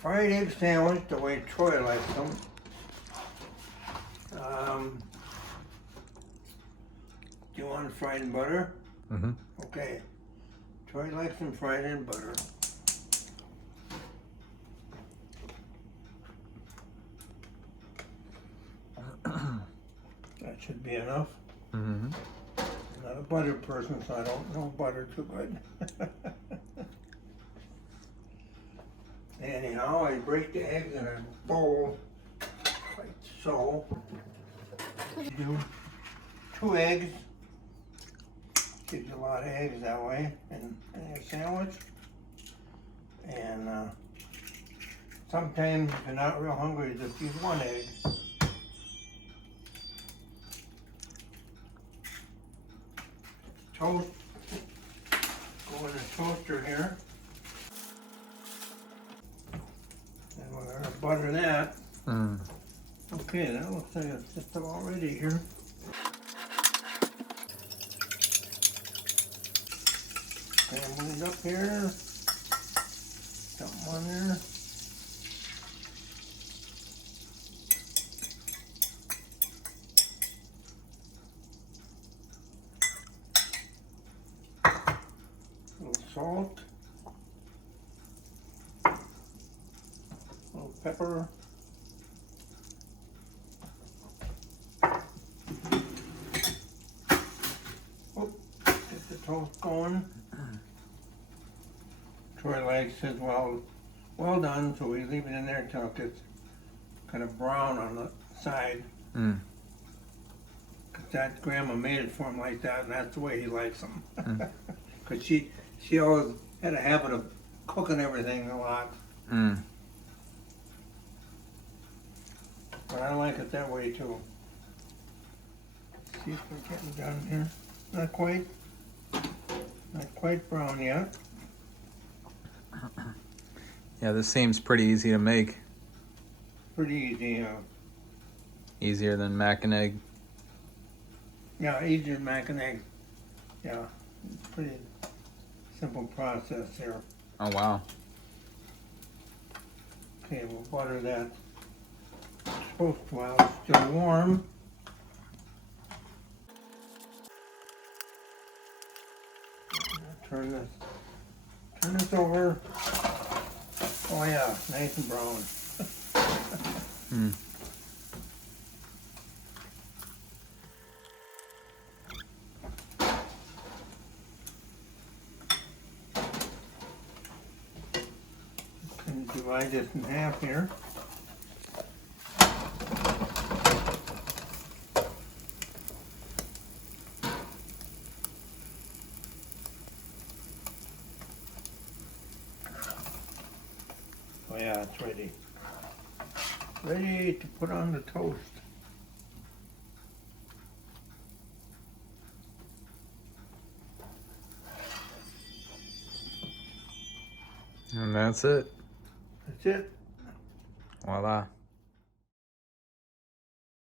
fried egg sandwich the way Troy likes them. Do you want it fried in butter? Mm-hmm. Okay. Troy likes them fried in butter. That should be enough. Mm-hmm. I'm not a butter person, so I don't know butter too good. Anyhow, I break the eggs in a bowl, like so. You do 2 eggs. Gives you a lot of eggs that way in a sandwich. And sometimes if you're not real hungry, just use 1 egg. Toast. Go in the toaster here. And we're gonna butter that. Mm. Okay, that looks like it's just about ready here. Scramble it up here. Something on there. A little salt. A little pepper. Oh, get the toast going. Troy likes his well done, so we leave it in there until it gets kind of brown on the side. Mm. Cause that grandma made it for him like that, and that's the way he likes them. Mm. Cause she always had a habit of cooking everything a lot, Mm. but I like it that way too. See if we're getting done here. Not quite brown yet. Yeah, this seems pretty easy to make. Pretty easy, Easier than mac and egg. yeah, easier than mac and egg. Yeah, it's pretty simple process here. Oh wow. Okay, we'll butter that toast while it's still warm. Turn this over. Oh yeah, nice and brown. Mm. Can divide this in half here. Oh yeah, it's ready. Ready to put on the toast. And that's it. That's it. Voila.